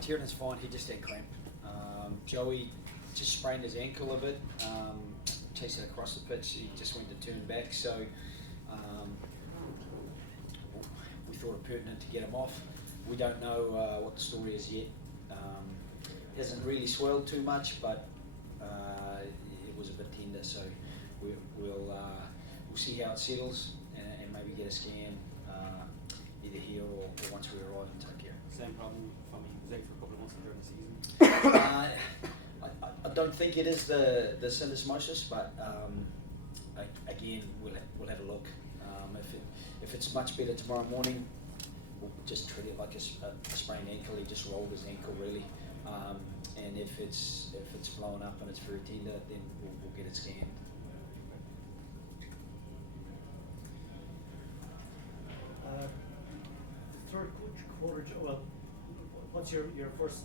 Tiernan's fine, he just had cramp. Joey just sprained his ankle a bit, chasing across the pitch, he just went to turn back, so we thought it pertinent to get him off. We don't know what the story is yet. It hasn't really swelled too much, but it was a bit tender, so we'll see how it settles and maybe get a scan either here or once we arrive in Tokyo. Same problem for me. He was out for a couple of months during the season. I don't think it is the syndesmosis, but again, we'll have a look. If it's much better tomorrow morning, we'll just treat it like a sprained ankle. He just rolled his ankle really, and if it's blown up and it's very tender, then we'll get it scanned. Third quarter, well, what's your first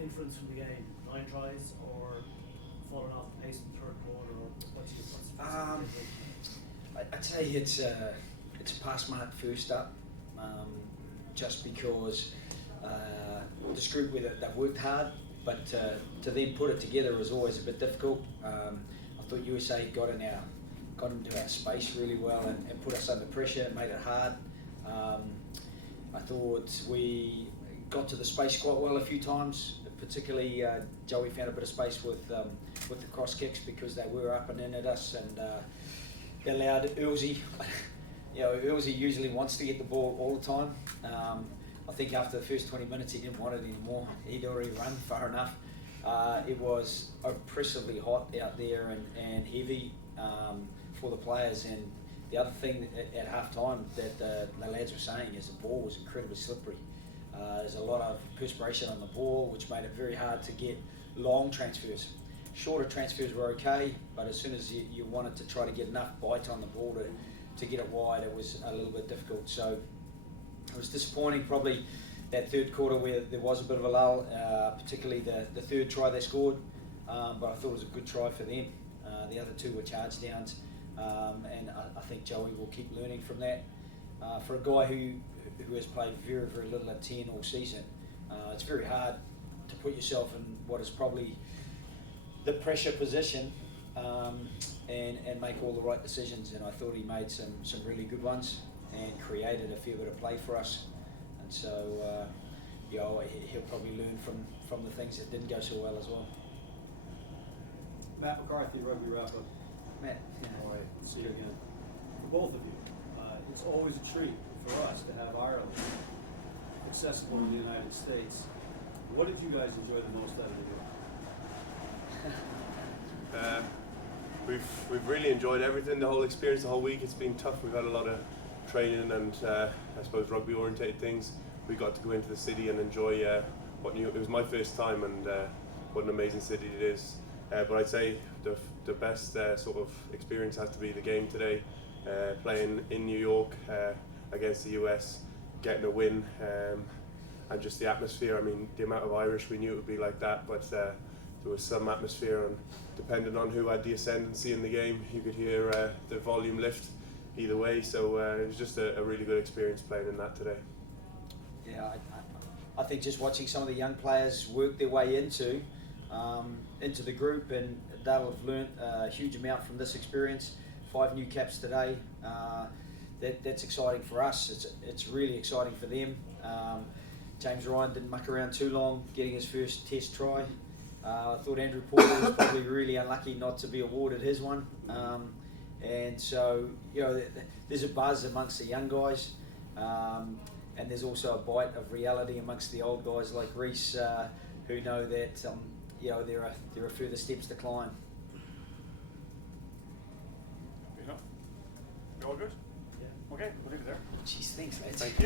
inference from the game? 9 tries or falling off the pace in the third quarter, or what's the first I'd say it's a pass mark first up, just because this group they've worked hard, but to then put it together was always a bit difficult. I thought USA got into our space really well and put us under pressure. It made it hard. I thought we got to the space quite well a few times, particularly Joey found a bit of space with the cross kicks because they were up and in at us, and it allowed Earlsey. Earlsey usually wants to get the ball all the time. I think after the first 20 minutes he didn't want it anymore. He'd already run far enough. It was oppressively hot out there and heavy for the players, and the other thing at half time that the lads were saying is the ball was incredibly slippery. There's a lot of perspiration on the ball, which made it very hard to get long transfers. Shorter transfers were okay, but as soon as you wanted to try to get enough bite on the ball to get it wide, it was a little bit difficult. So it was disappointing probably that third quarter where there was a bit of a lull, particularly the third try they scored, but I thought it was a good try for them. The other two were charge downs, and I think Joey will keep learning from that. For a guy who has played very, very little at 10 all season, it's very hard to put yourself in what is probably the pressure position and make all the right decisions, and I thought he made some really good ones and created a fair bit of play for us, and so he'll probably learn from the things that didn't go so well as well. Matt McCarthy, Rugby Wrap-Up. Matt. All right, see you again. For both of you, it's always a treat for us to have Ireland accessible in the United States. What did you guys enjoy the most out of the game? We've really enjoyed everything, the whole experience, the whole week. It's been tough. We've had a lot of training and I suppose rugby orientated things. We got to go into the city and enjoy it was my first time, and what an amazing city it is. But I'd say the best sort of experience has to be the game today, playing in New York against the US, getting a win, and just the atmosphere. I mean, the amount of Irish, we knew it would be like that, but there was some atmosphere, and depending on who had the ascendancy in the game, you could hear the volume lift either way. So it was just a really good experience playing in that today. Yeah, I think just watching some of the young players work their way into the group, and they'll have learnt a huge amount from this experience. 5 new caps today. That's exciting for us. It's really exciting for them. James Ryan didn't muck around too long, getting his first test try. I thought Andrew Porter was probably really unlucky not to be awarded his one. And so, there's a buzz amongst the young guys, and there's also a bite of reality amongst the old guys like Rhys, who know that there are further steps to climb. You all good? Yeah. Okay, we'll leave it there. Jeez, thanks, lads. Thank you.